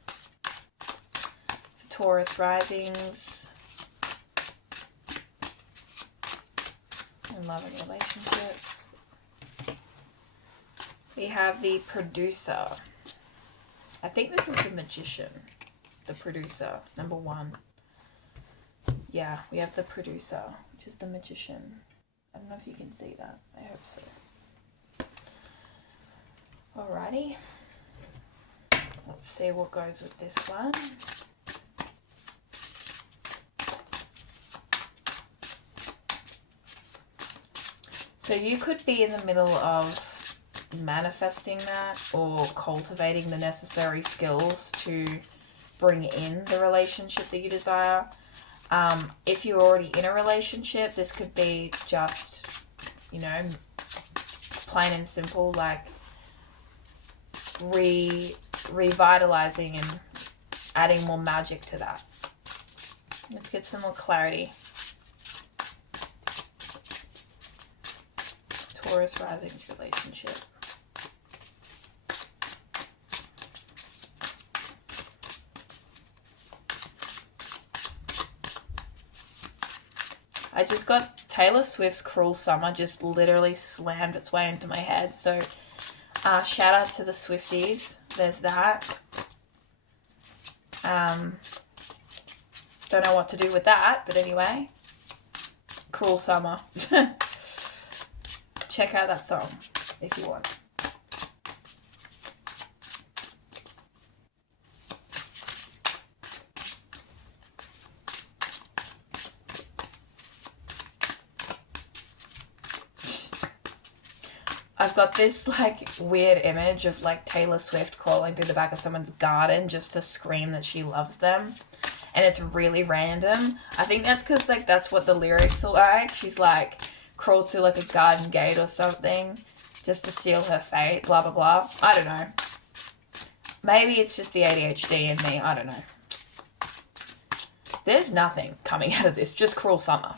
For Taurus risings and love and relationships. We have the producer. I think this is the magician. The producer, number 1. Yeah, we have the producer, which is the magician. I don't know if you can see that. I hope so. Alrighty. Let's see what goes with this one. So you could be in the middle of manifesting that or cultivating the necessary skills to bring in the relationship that you desire. If you're already in a relationship, this could be just, plain and simple, like revitalizing and adding more magic to that. Let's get some more clarity. Taurus rising's relationship. I just got Taylor Swift's Cruel Summer just literally slammed its way into my head. So shout out to the Swifties. There's that. Don't know what to do with that, but anyway. Cruel Summer. Check out that song if you want. I've got this weird image of Taylor Swift crawling through the back of someone's garden just to scream that she loves them. And it's really random. I think that's because that's what the lyrics are like. She's crawled through a garden gate or something just to seal her fate, blah, blah, blah. I don't know. Maybe it's just the ADHD in me. I don't know. There's nothing coming out of this. Just Cruel Summer.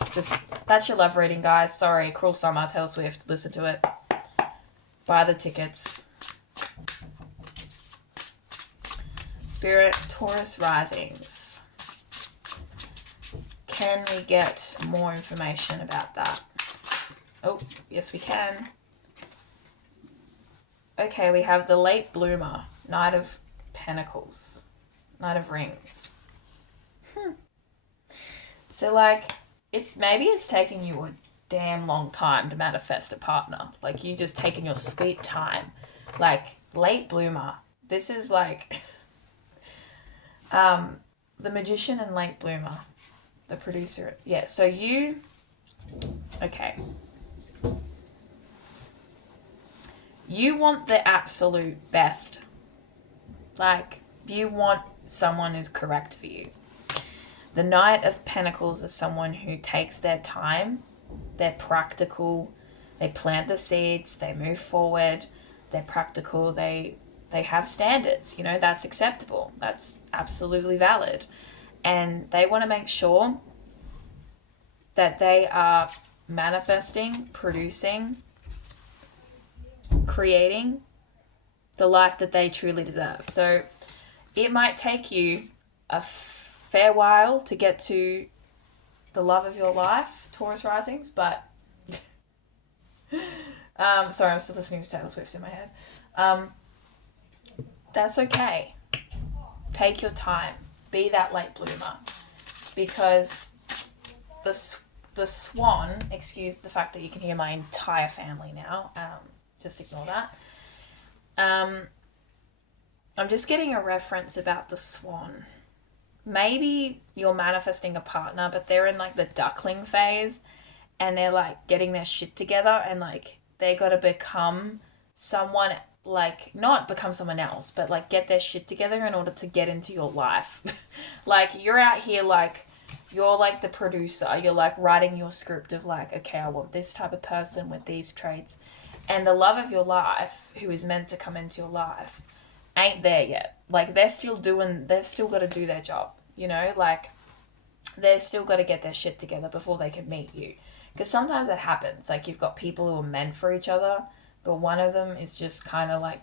That's your love reading, guys. Sorry, Cruel Summer, Taylor Swift. Listen to it. Buy the tickets. Spirit, Taurus risings. Can we get more information about that? Oh, yes we can. Okay, we have the late bloomer, Knight of Pentacles, Knight of Rings. So it's taking you a damn long time to manifest a partner. You just taking your sweet time. Late bloomer. This is the magician and late bloomer. The producer. Yeah, so okay. You want the absolute best. You want someone who's correct for you. The Knight of Pentacles is someone who takes their time. They're practical. They plant the seeds. They move forward. They're practical. They have standards. That's acceptable. That's absolutely valid. And they want to make sure that they are manifesting, producing, creating the life that they truly deserve. So it might take you a fair while to get to the love of your life, Taurus risings, but sorry, I'm still listening to Taylor Swift in my head. That's okay. Take your time. Be that late bloomer, because the swan, excuse the fact that you can hear my entire family now, just ignore that. I'm just getting a reference about the swan. Maybe you're manifesting a partner, but they're in the duckling phase, and they're getting their shit together, and they got to become someone, not become someone else, but get their shit together in order to get into your life. You're out here you're the producer. You're writing your script of okay, I want this type of person with these traits. And the love of your life, who is meant to come into your life, ain't there yet. Like, they've still got to do their job, you know? Like, they've still got to get their shit together before they can meet you. Because sometimes that happens. Like, you've got people who are meant for each other, but one of them is just kind of like,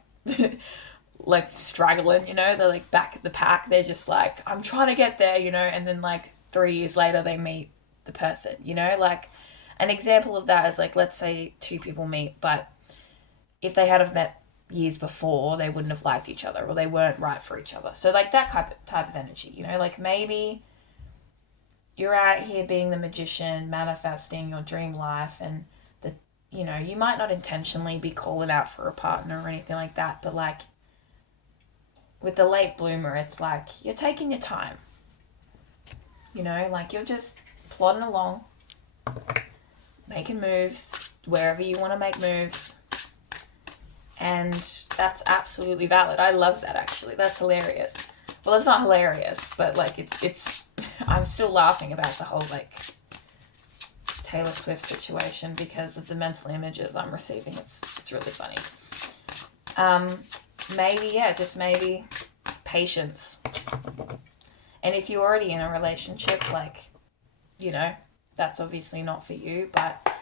like struggling, you know? They're like back at the pack. They're just like, I'm trying to get there, you know? And then like 3 years later, they meet the person, you know? Like, an example of that is like, let's say 2 people meet, but if they had have met years before, they wouldn't have liked each other or they weren't right for each other. So like that type of energy, you know? Like, maybe you're out here being the magician, manifesting your dream life, and the, you know, you might not intentionally be calling out for a partner or anything like that, but like with the late bloomer, it's like you're taking your time, you know, like you're just plodding along, making moves wherever you want to make moves, and that's absolutely valid. I love that, actually. That's hilarious. Well, it's not hilarious, but like it's I'm still laughing about the whole like Taylor Swift situation because of the mental images I'm receiving. It's really funny. Maybe, yeah, just maybe patience. And if you're already in a relationship, like, you know, that's obviously not for you. But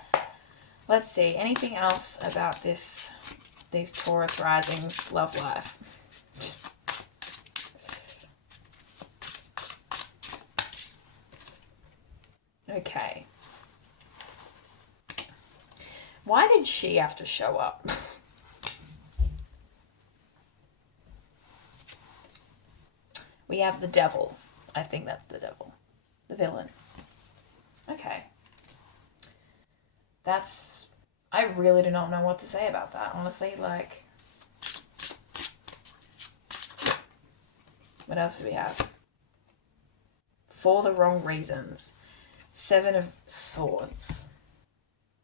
let's see, anything else about these Taurus risings love life? Okay. Why did she have to show up? We have the devil. I think that's the devil. The villain. Okay. I really do not know what to say about that, honestly. Like, what else do we have? For the wrong reasons. 7 of Swords.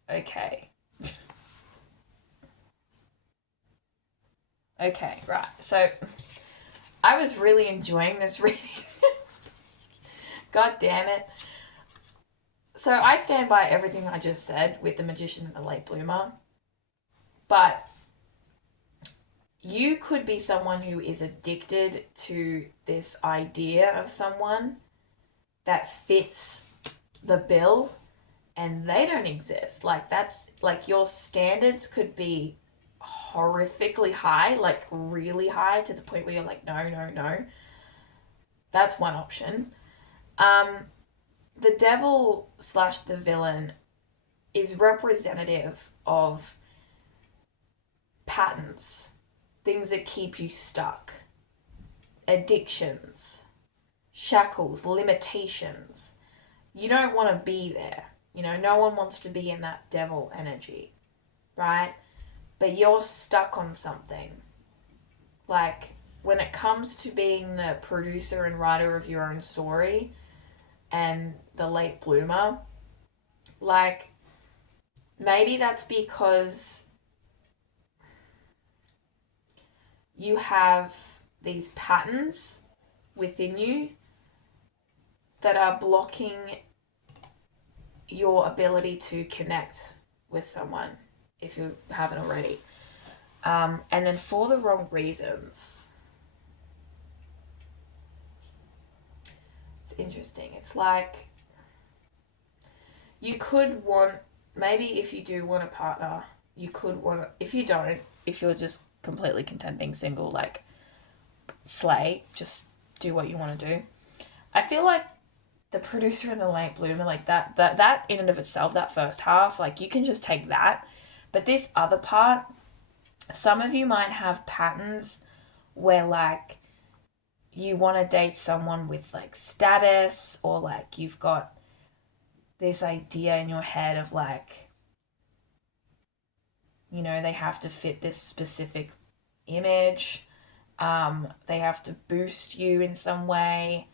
Okay. Okay, right. So, I was really enjoying this reading. God damn it. So, I stand by everything I just said with the magician and the late bloomer. But you could be someone who is addicted to this idea of someone that fits the bill and they don't exist. Like, that's like your standards could be horrifically high, like really high to the point where you're like, no, no, no. That's one option. The devil / the villain is representative of patterns, things that keep you stuck, addictions, shackles, limitations. You don't want to be there. You know, no one wants to be in that devil energy, right? But you're stuck on something. Like, when it comes to being the producer and writer of your own story and the late bloomer, like, maybe that's because you have these patterns within you that are blocking your ability to connect with someone if you haven't already. And then for the wrong reasons. It's interesting. It's like you could want, maybe if you do want a partner, you could want, if you don't, if you're just completely content being single, like, slay, just do what you want to do. I feel like the producer and the late bloomer, like that in and of itself, that first half, like, you can just take that. But this other part, some of you might have patterns where, like, you want to date someone with, like, status, or, like, you've got this idea in your head of, like, you know, they have to fit this specific image. They have to boost you in some way.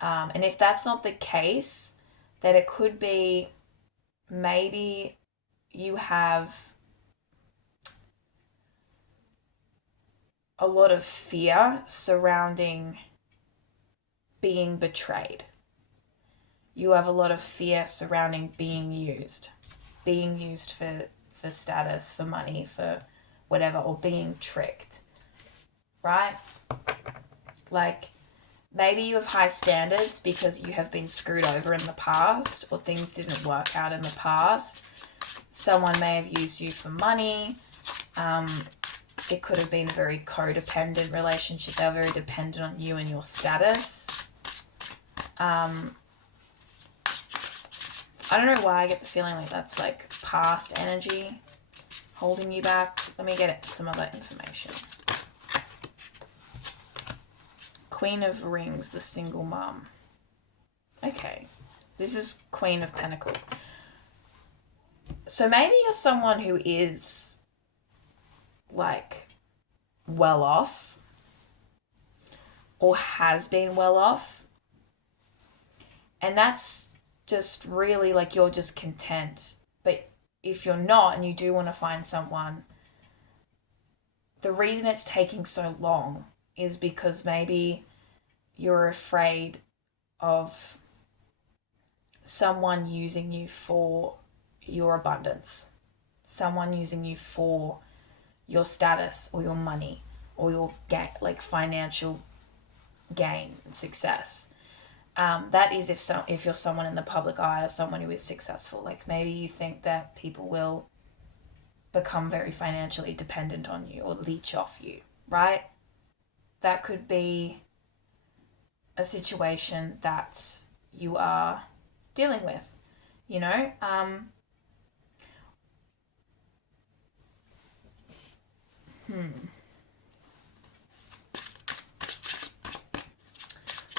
And if that's not the case, then it could be maybe you have a lot of fear surrounding being betrayed. You have a lot of fear surrounding being used for status, for money, for whatever, or being tricked, right? Like, maybe you have high standards because you have been screwed over in the past, or things didn't work out in the past. Someone may have used you for money. It could have been a very codependent relationship. They were very dependent on you and your status. I don't know why I get the feeling like that's like past energy holding you back. Let me get some other information. Queen of Rings, the single mum. Okay, this is Queen of Pentacles. So maybe you're someone who is like well off or has been well off, and that's just really like you're just content. But if you're not and you do want to find someone, the reason it's taking so long is because maybe you're afraid of someone using you for your abundance, someone using you for your status or your money or your financial gain and success. That is if you're someone in the public eye or someone who is successful. Like maybe you think that people will become very financially dependent on you or leech off you, right? That could be a situation that you are dealing with, you know?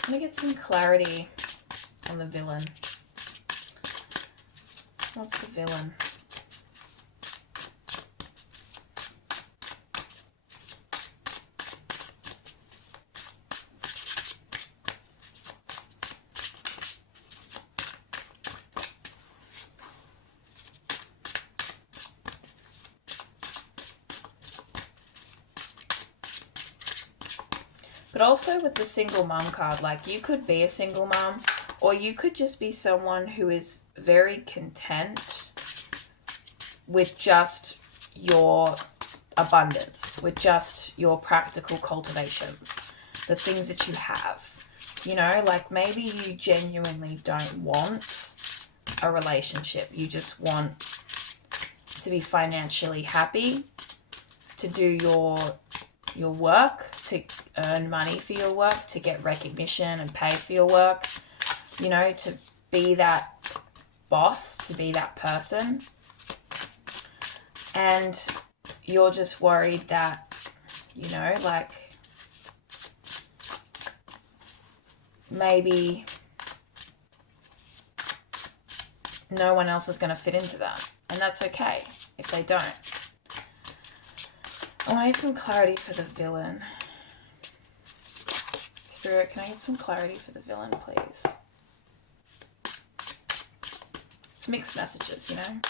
Let me get some clarity on the villain. What's the villain? But also with the single mum card, like you could be a single mum, or you could just be someone who is very content with just your abundance, with just your practical cultivations, the things that you have. You know, like maybe you genuinely don't want a relationship. You just want to be financially happy, to do your work, to earn money for your work, to get recognition and pay for your work, you know, to be that boss, to be that person. And you're just worried that, you know, like maybe no one else is going to fit into that. And that's okay if they don't. I need some clarity for the villain. Spirit, can I get some clarity for the villain, please? It's mixed messages, you know?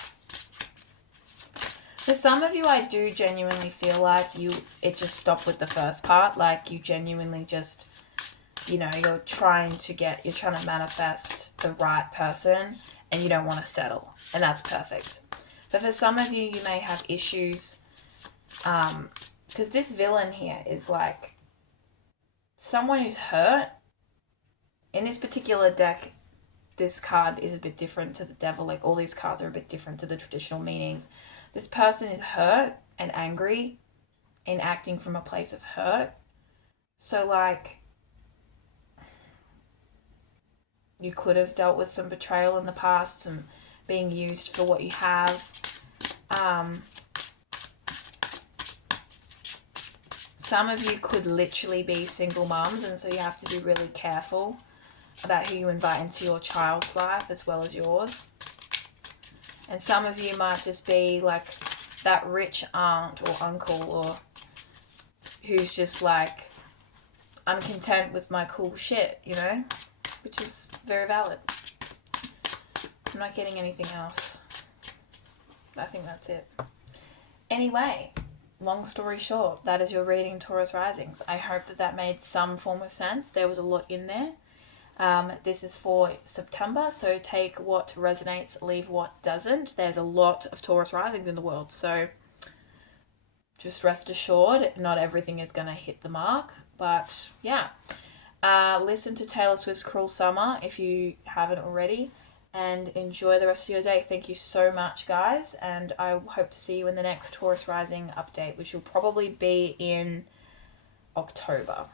For some of you, I do genuinely feel like it just stopped with the first part. Like you genuinely just, you know, you're trying to manifest the right person and you don't want to settle. And that's perfect. But for some of you, you may have issues because this villain here is like someone who's hurt. In this particular deck, this card is a bit different to the devil. Like all these cards are a bit different to the traditional meanings. This person is hurt and angry and acting from a place of hurt. So like you could have dealt with some betrayal in the past, some being used for what you have. Some of you could literally be single mums, and so you have to be really careful about who you invite into your child's life as well as yours. And some of you might just be like that rich aunt or uncle or who's just like, I'm content with my cool shit, you know, which is very valid. I'm not getting anything else. I think that's it. Anyway, long story short, that is your reading, Taurus Risings. I hope that made some form of sense. There was a lot in there. This is for September, so take what resonates, leave what doesn't. There's a lot of Taurus risings in the world, so just rest assured, not everything is going to hit the mark. But yeah, listen to Taylor Swift's Cruel Summer if you haven't already, and enjoy the rest of your day. Thank you so much, guys, and I hope to see you in the next Taurus Rising update, which will probably be in October.